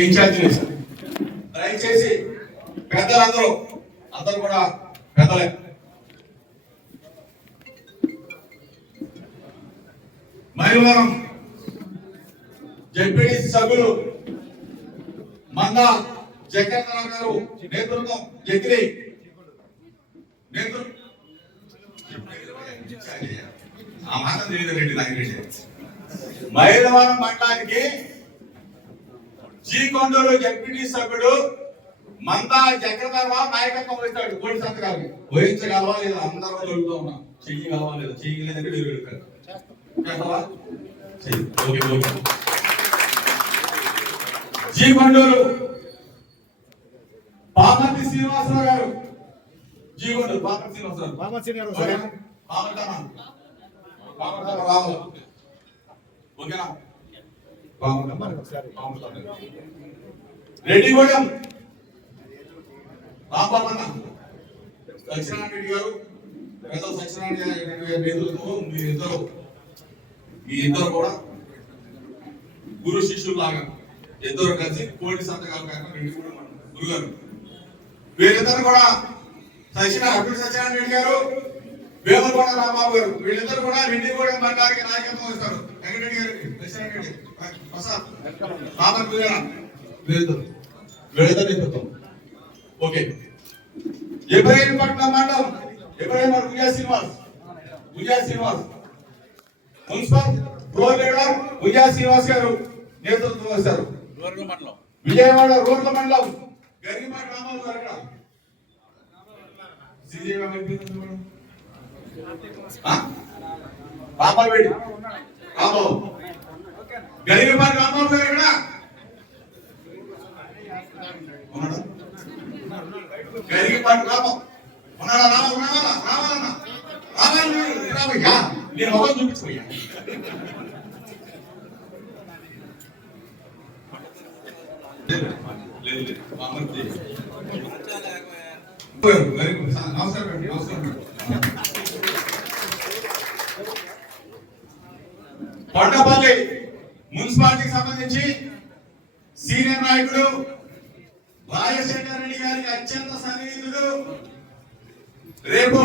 Incharge దయచేసి పెద్దలందరూ అందరూ కూడా పెద్దలే మైలవరం జెడ్పీటీ సభ్యులు మందా జగన్నాథ్ గారు నేతృత్వం ఎగిరి మైలవరం మండలానికి కొండూరు జెడ్పీటీ సభ్యుడు మందా జగన్నాథరావు నాయకత్వం వహిస్తాడు. కోటి సంతకాలు వహించగలవా లేదా అందరూ జరుగుతూ ఉన్నాం. చెయ్యగలవా లేదా చెయ్యలేదంటే మీరు వెళ్తారు. కొండూరు పామర్తి శ్రీనివాసరావు గారు కొండూరు పామర్తి శ్రీనివాసరావు రాము ఓకేనా. రెడ్డిగూడెం రాంబాబన్న సత్యనారాయణ రెడ్డి గారు పెద్ద సత్యనారాయణ రెడ్డి గారి నేతృత్వం మీ ఇద్దరు కూడా గురు శిష్యులాగా ఇద్దరు కలిసి కోటి సంతకాలు కాక రెడ్డిగూడెం గురుగారు వీళ్ళిద్దరు కూడా సత్యనారాయణ రెడ్డి గారు వేమలకొండ రాంబాబు గారు వీళ్ళిద్దరు కూడా రెడ్డిగూడెం మండలానికి నాయకత్వం వస్తారు. వెంకటరెడ్డి గారికి ప్రసాద్ వీళ్ళిద్దరు నేతృత్వం. ఓకే ఇబ్రహీంపట్నం మండలం Ibrahimpatnam Guja Srinivas municipal floor leader Guja Srinivas garu నేతృత్వం వస్తారు. విజయవాడ రూరల్ మండలం గరిమాటి రామారావు గారు రామారెడ్డి రాంబాబు గరిమాటి రాంబాబు గారు ఇక్కడ గరిగిపాటి రామం ఉన్నాడా? రామయ్యా నేను మొబైల్ చూపించిపోయా. కొండపల్లి మున్సిపాలిటీకి సంబంధించి సీనియర్ నాయకుడు రాజశేఖర రెడ్డి గారికి అత్యంత సన్నిహితుడు, రేపు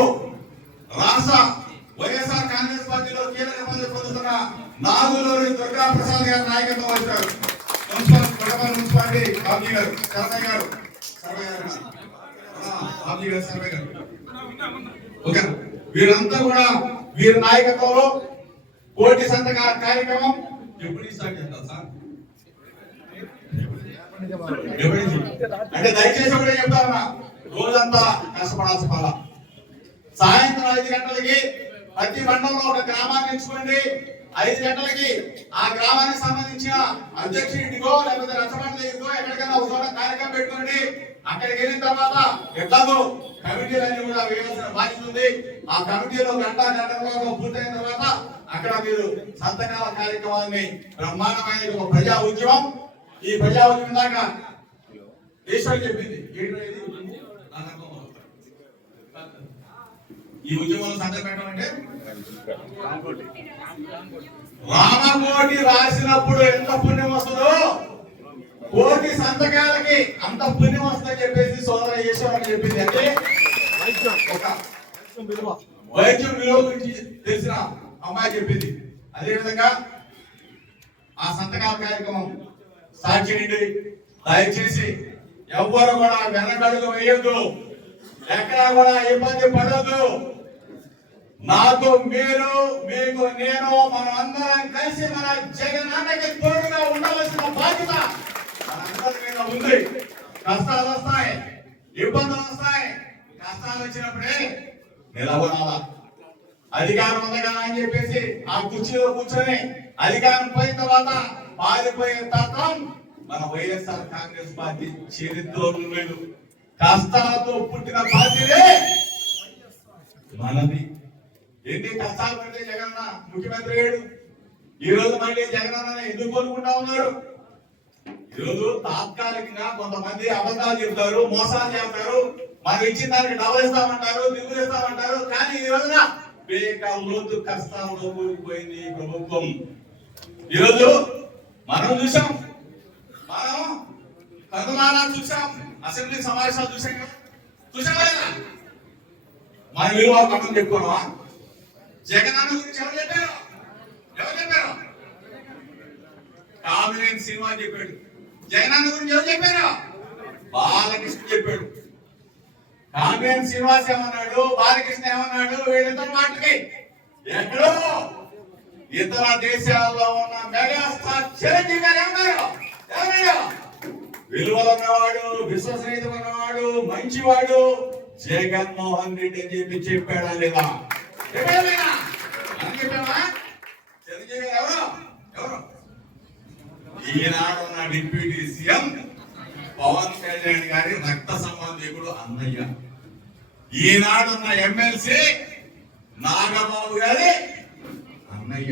రాష్ట్ర వైఎస్ఆర్ కాంగ్రెస్ పార్టీలో కీలక పదవి పొందుతున్న నాగులూరి దుర్గా ప్రసాద్ గారి నాయకత్వం వహిస్తారు. మున్సిపాలిటీ బాబీ గారు సర్వయ్య గారు ఓకే వీరంతా కూడా వీరి నాయకత్వంలో కోటి సంతకాల కార్యక్రమం ఎప్పుడు స్టార్ట్ చేస్తారు సార్? అంటే దయచేసి ఒకటే చెప్తా ఉన్నా, రోజంతా కష్టపడాల్సిన పల. సాయంత్రం 5 గంటలకి ప్రతి మండలంలో ఒక గ్రామాన్ని ఎంచుకోండి. 5 గంటలకి ఆ గ్రామానికి సంబంధించిన అధ్యక్షుడికో లేకపోతే రచ్చబండ దగ్గరకో ఎక్కడికైనా ఒక చోట కార్యక్రమం పెట్టుకోండి. అక్కడికి వెళ్ళిన తర్వాత ఎట్లాగో కమిటీలన్నీ కూడా వేయాల్సిన బాధ్యత ఉంది. ఆ కమిటీలో గంటలో పూర్తయిన తర్వాత అక్కడ మీరు సంతకాల కార్యక్రమాన్ని బ్రహ్మాండమైన ఒక ప్రజా ఉద్యమం. ఈ ప్రజా ఉద్యమం దాకా ఈశ్వర్ చెప్పింది ఈ ఉద్యమంలో సంతకం పెట్టడం అంటే రామకోటి రాసినప్పుడు ఎంత పుణ్యం వస్తుందో కోటి సంతకాలకి అంత పుణ్యం వస్తుందని చెప్పేసి సోదర ఈశ్వర్ చెప్పింది. అంటే వైద్యం విలువ గురించి తెలిసిన అమ్మాయి చెప్పింది. అదేవిధంగా ఆ సంతకాల కార్యక్రమం సాక్షిండి. దయచేసి ఎవ్వరు కూడా వెనకడుగు వేయొద్దు, ఎక్కడా కూడా ఇబ్బంది పడొద్దు. నాకు మీరు, మీకు నేను, మనం అందరం కలిసి మన జగనన్నకి తోడుగా ఉండవలసిన బాధ్యత మనందరి మీద ఉంది. కష్టాలు వస్తాయి, ఇబ్బందులు వస్తాయి. కష్టాలు వచ్చినప్పుడే నిలబడాలా. అధికారం ఉంది కదా అని చెప్పేసి ఆ కుర్చీలో కూర్చొని అధికారం పోయిన తర్వాత పారిపోయే తత్వం మన వైఎస్ఆర్ కాంగ్రెస్ పార్టీ చరిత్రలో లేదు. కష్టాలతో పుట్టిన పార్టీనే మనది. ఎన్ని కష్టాలు పడితే జగనన్న ముఖ్యమంత్రి అయ్యాడు. ఈ రోజు మళ్ళీ జగనన్న ఎందుకు కోరుకుంటా ఉన్నారు? ఈరోజు తాత్కాలికంగా కొంతమంది అబద్ధాలు చెప్తారు, మోసాలు చేస్తారు, మనం ఇచ్చిన దానికి డబ్బులు ఇస్తామంటారు, దిగులు ఇస్తామంటారు. కానీ ఈ రోజున లోతు కష్టాల్లో కూలిపోయింది ప్రభుత్వం. ఈరోజు మనం చూసాం, మనం కనులారా చూసాం, అసెంబ్లీ సమావేశాలు చూసాం కదా, చూసావా లేదా? మన విలువ పక్కన చెప్పుకున్నావా? జగన్ అన్న గురించి ఎవరు చెప్పారు? ఎవరు చెప్పారు? కామినేని సినిమా చెప్పాడు. జగన్ అన్న గురించి ఎవరు చెప్పారు? బాలకృష్ణ చెప్పాడు. కామినేని శ్రీనివాస్ ఏమన్నాడు, బాలకృష్ణ ఏమన్నాడు? వీళ్ళిద్దరు మాటలకి ఎక్కడో ఇతర దేశాల్లో ఉన్న మెగాస్టార్ చిరంజీవి గారు ఏమన్నారు? విలువలు ఉన్నవాడు, విశ్వసనీయత ఉన్నవాడు, మంచివాడు జగన్మోహన్ రెడ్డి అని చెప్పి చెప్పాడా లేదా? చెప్పామా? చిరంజీవి గారు ఎవరు? ఎవరు? ఈనాడు ఉన్న డిప్యూటీ సీఎం పవన్ కళ్యాణ్ గారి రక్త సంబంధికుడు అన్నయ్య. ఈనాడున్న ఎమ్మెల్సీ నాగబాబు గారి అన్నయ్య.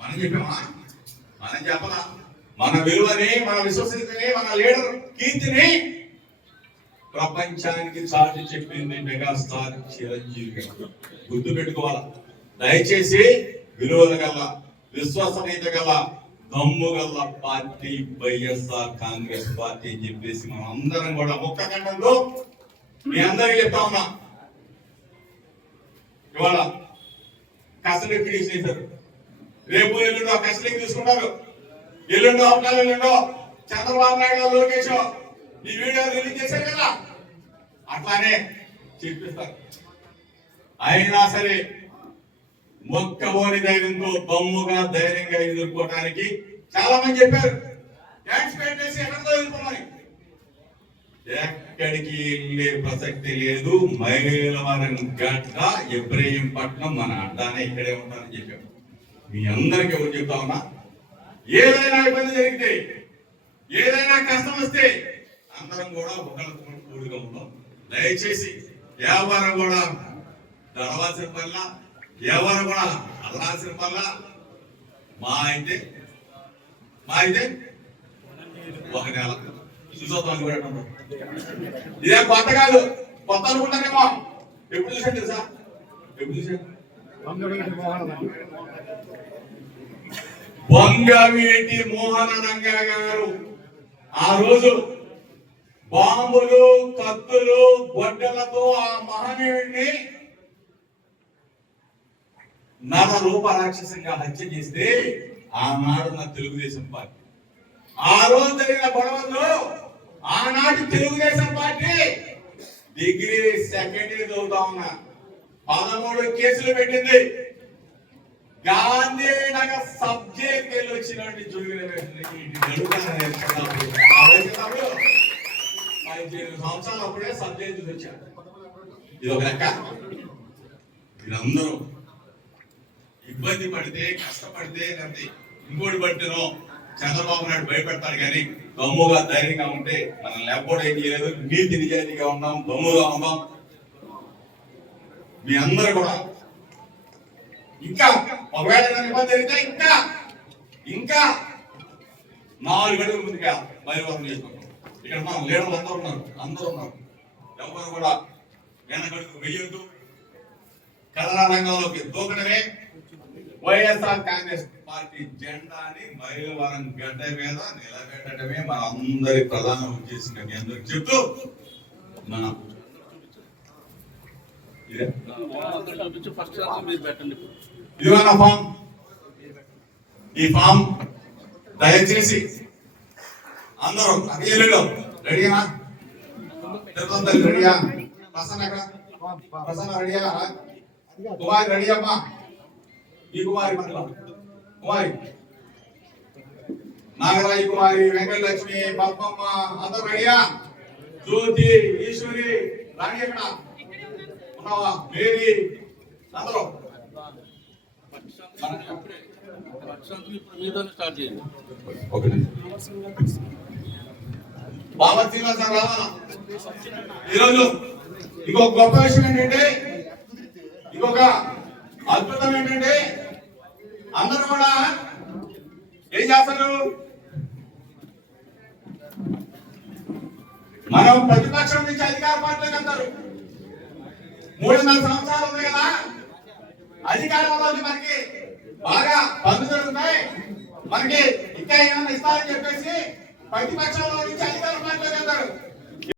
మనం చెప్పామా? మనం చెప్పలా. మన విలువని, మన విశ్వసనీయతని, మన లీడర్ కీర్తిని ప్రపంచానికి చాటి చెప్పింది మెగాస్టార్ చిరంజీవి గారు. గుర్తు పెట్టుకోవాలా. దయచేసి విలువల గల, విశ్వసనీయత గల, దమ్ము గల పార్టీ వైఎస్ఆర్ కాంగ్రెస్ పార్టీ అని చెప్పేసి మనం అందరం కూడా ముక్క ఖండంలో మీ అందరికీ చెప్తా ఉన్నా. ఇవాళ కస్టడీ పిటిషన్ చేశారు. రేపు ఎల్లుండో కస్టడీకి తీసుకుంటారు. ఎల్లుండో అవకాశం ఎల్లుండో చంద్రబాబు నాయుడు లోకేష్ ఈ వీడియో రిలీజ్ చేశారు కదా, అట్లానే చెప్పిస్తారు. అయినా సరే మొక్కబోని ధైర్యంతో దమ్ముగా ధైర్యంగా ఎదుర్కోవడానికి చాలా మంది చెప్పారు. ట్యాక్స్ పే చేసి ఎక్కడితో ఎదుర్కోమని. ఎక్కడికి వెళ్ళే ప్రసక్తి లేదు. మైలవరం గడ్డ, ఇబ్రహీంపట్నం మన అడ్డానే ఇక్కడే ఉంటారని చెప్పారు. మీ అందరికీ ఎవరు చెప్తా ఉన్నా, ఏదైనా ఇబ్బంది జరిగితే, ఏదైనా కష్టం వస్తే అందరం కూడా ఒకరితో కూడిగా ఉన్నాం. దయచేసి ఎవరు కూడా దడవాల్సిన పనిలా, ఎవరు కూడా అల్లాల్సిన పనిలా. మా అయితే ఒక నెల చూసొద్దాం. ఇదే కొత్త కాదు, కొత్త అనుకుంటానేమో. ఎప్పుడు చూసాను తెలుసా? ఎప్పుడు చూసాను? వంగవీటి మోహనరంగ గారు ఆ రోజు బాంబులు, కత్తులు, గొడ్డలతో ఆ మహనీయుడిని నర రూప రాక్షసంగా హత్య చేస్తే ఆనాడున్న తెలుగుదేశం పార్టీ, ఆ రోజు జరిగిన గొడవల్లో ఆనాటి Telugu Desam party degree second year చదువుతా ఉన్నా 13 కేసులు పెట్టింది. గాంధీనగర్ సబ్జెక్ట్ వెళ్ళి వచ్చినట్టు జోగిన 15 సంవత్సరాలు అప్పుడే సబ్జెక్ట్ చూసి వచ్చారు. ఇది ఒక లెక్క. వీరందరూ ఇబ్బంది పడితే, కష్టపడితే, లేకపోతే ఇంకోటి పడితేనో చంద్రబాబు నాయుడు భయపెడతాడు. కానీ దమ్ముగా ధైర్యంగా ఉంటే మనం లేకపోవడం ఏం చేయలేదు. నీతి నిజాయితీగా ఉన్నాం, దమ్ముగా ఉన్నాం. మీ అందరూ కూడా ఇంకా ఒకవేళ ఇబ్బంది జరిగితే ఇంకా 4 గంటల ముందుగా బయలువరం చేసుకుంటాం. ఇక్కడ మన లీడర్లు అందరూ ఉన్నారు. ఎవరు కూడా వెనకడుగు వెయ్యొద్దు. కళా రంగంలోకి దూకడమే వైఎస్ఆర్ కాంగ్రెస్ పార్టీ జెండాని బయలువరం గడ్డ మీద నిలబెట్టడమే మన అందరి ప్రధాన ఉద్దేశం. మీ అందరికి చెప్తూ ఇదిగోనా ఫామ్. ఈ ఫామ్ దయచేసి అందరూ రెడీనా? రెడీయా? ప్రసన్న ఎక్కడ? ప్రసన్న రెడీయా? కుమారి రెడీ అమ్మా? ఈ కుమారి కుమారి, నాగరాజు కుమారి, వెంకటలక్ష్మి, పద్మమ్మ అందరూ రెడీయా? జ్యోతి, ఈశ్వరి, రాణి ఎక్కడ ఉన్నావా? మేరీ అందరూ బాబా శ్రీనివాసరావు రావాలా? ఈరోజు ఇంకొక గొప్ప విషయం ఏంటంటే, ఇంకొక అద్భుతం ఏంటంటే, అందరూ కూడా ఏం చేస్తారు? మనం ప్రతిపక్షం నుంచి అధికార పార్టీలోకి వెళ్తారు. 3.5 సంవత్సరాలు ఉంది కదా, అధికారంలోకి మనకి బాగా పనులు జరుగుతాయి, మనకి ఇంకా ఏమైనా ఇస్తారని చెప్పేసి ప్రతిపక్షంలో నుంచి అధికారం